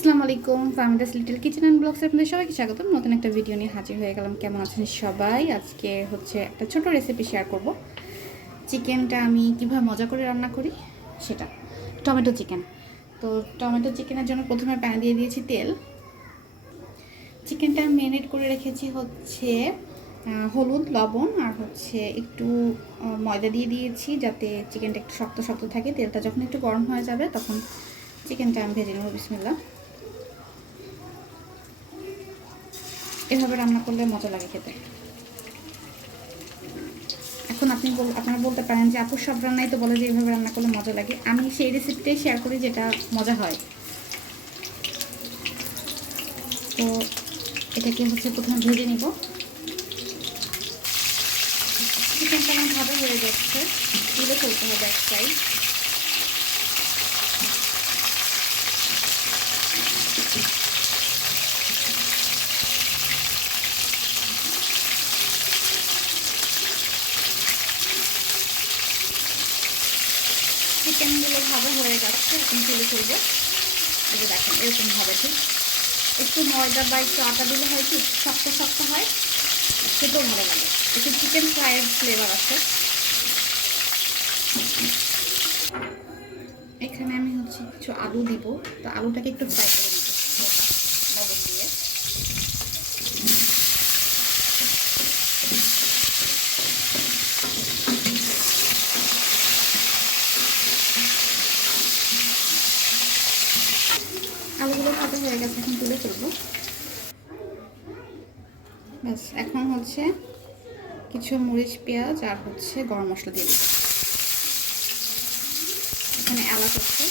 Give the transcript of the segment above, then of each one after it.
আসসালামু আলাইকুম Farmida's little kitchen and blogs আপনাদের সবাইকে স্বাগতম। নতুন একটা ভিডিও নিয়ে হাজির হয়ে গেলাম। কেমন আছেন সবাই? আজকে হচ্ছে একটা ছোট রেসিপি শেয়ার করব। চিকেনটা আমি কীভাবে মজা করে রান্না করি সেটা। টমেটো চিকেন তো টমেটো চিকেনের জন্য প্রথমে প্যানে দিয়ে দিয়েছি তেল। চিকেনটা ম্যারিনেট করে রেখেছি হচ্ছে হলুদ, লবণ আর হচ্ছে একটু ময়দা দিয়ে দিয়েছি যাতে চিকেনটা একটু শক্ত শক্ত থাকে। তেলটা যখন একটু গরম হয়ে যাবে তখন চিকেনটা আমি ভেজে নেব। বিসমিল্লা এভাবে রান্না করলে মজা লাগে খেতে। এখন আপনি আপনারা বলতে পারেন যে আপু সব রান্নাই তো বলে যে এইভাবে রান্না করলে মজা লাগে। আমি সেই রেসিপিটাই শেয়ার করি যেটা মজা হয়। তো এটাকে হচ্ছে প্রথমে ভেজে নিব। চিকেনটা আমার ভাবে হয়ে যাচ্ছে তুলে ফেলতে হবে এক সাইড চিকেনগুলো ভাবে হয়ে যাচ্ছে এখন তুলে ফেলব। এই যে দেখেন, এরকম হবে ঠিক। একটু ময়দা বা একটু আটা দিলে হয় কি, শক্ত শক্ত হয়, খেতেও ভালো লাগে। একটু চিকেন ফ্রাইয়ের ফ্লেভার আছে। এখানে আমি হচ্ছে কিছু আলু দিব, তো আলুটাকে একটু ফ্রাই করে নিব লবণ দিয়ে আলুগুলো ভাজা হয়ে গেছে এখন তুলে ফেলব ব্যাস, এখন হচ্ছে কিছু মরিচ, পেঁয়াজ আর হচ্ছে গরম মশলা দিয়ে দেবো। এখানে এলাচ হচ্ছে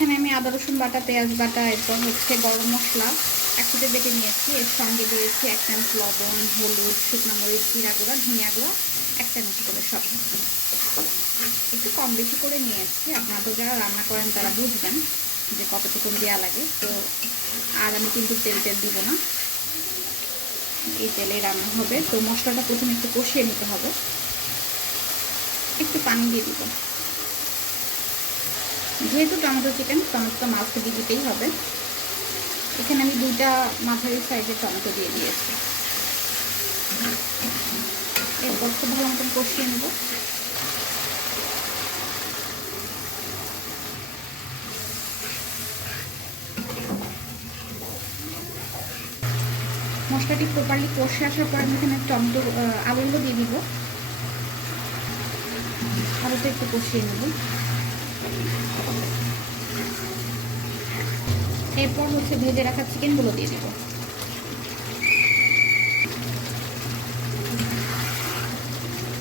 এখানে আমি আদা, রসুন বাটা, পেঁয়াজ বাটা, এরপর হচ্ছে গরম মশলা। একসাথে বেটে নিয়েছি। এর সঙ্গে দিয়েছি এক চামচ লবণ, হলুদ, শুকনো মরিচ, জিরা গুঁড়া, ধনিয়া গুঁড়া এক চামচ করে সব। একটু কম বেশি করে নিয়েছি। আপনারা যারা রান্না করেন, তারা বুঝবেন যে কতটুকু দেওয়া লাগে। তো আর আমি কিন্তু তেল তেল দিব না। এই তেলে রান্না হবে। তো মশলাটা প্রথমে একটু কষিয়ে নিতে হবে। একটু পানি দিয়ে দিব। যেহেতু টমেটো চিকেন টমেটোটা মাছটা দিয়ে দিতেই হবে। এখানে আমি দুইটা মাথারি সাইজের টমেটো দিয়ে দিয়েছি। এরপর খুব ভালো মতন কষিয়ে নেব। মশলাটি প্রপারলি কষে আসার পর আমি এখানে টমেটো আলুগুলো দিয়ে দিব। আলুটা একটু কষিয়ে নেব। এরপর হচ্ছে ভেজে রাখা চিকেনগুলো দিয়ে দেবো।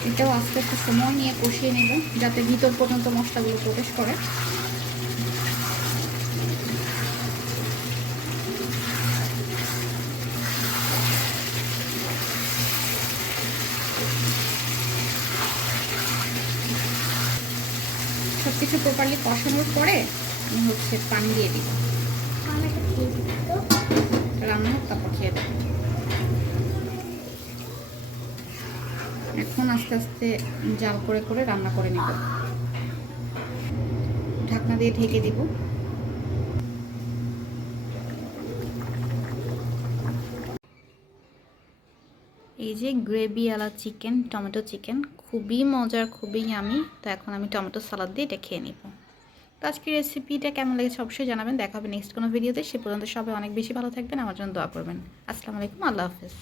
এটাও আস্তে আস্তে সময় নিয়ে কষিয়ে নেব, যাতে ভিতর পর্যন্ত মশলাগুলো প্রবেশ করে। সব কিছু প্রপারলি কষানোর পরে আমি হচ্ছে পানি দিয়ে তারপর খেয়ে দেবো এখন আস্তে আস্তে জাল করে করে রান্না করে নেব। ঢাকনা দিয়ে ঢেকে দিব। এই যে গ্রেভিওয়ালা চিকেন, টমেটো চিকেন, খুবই মজার, খুবই আমি তো এখন আমি টমেটো সালাদ দিয়ে এটা খেয়ে নিব। তো আজকের রেসিপিটা কেমন লেগেছে অবশ্যই জানাবেন। দেখা হবে নেক্সট কোনো ভিডিওতে সে পর্যন্ত সবাই অনেক বেশি ভালো থাকবেন। আমার জন্য দোয়া করবেন। আসসালামু আলাইকুম। আল্লাহ হাফেজ।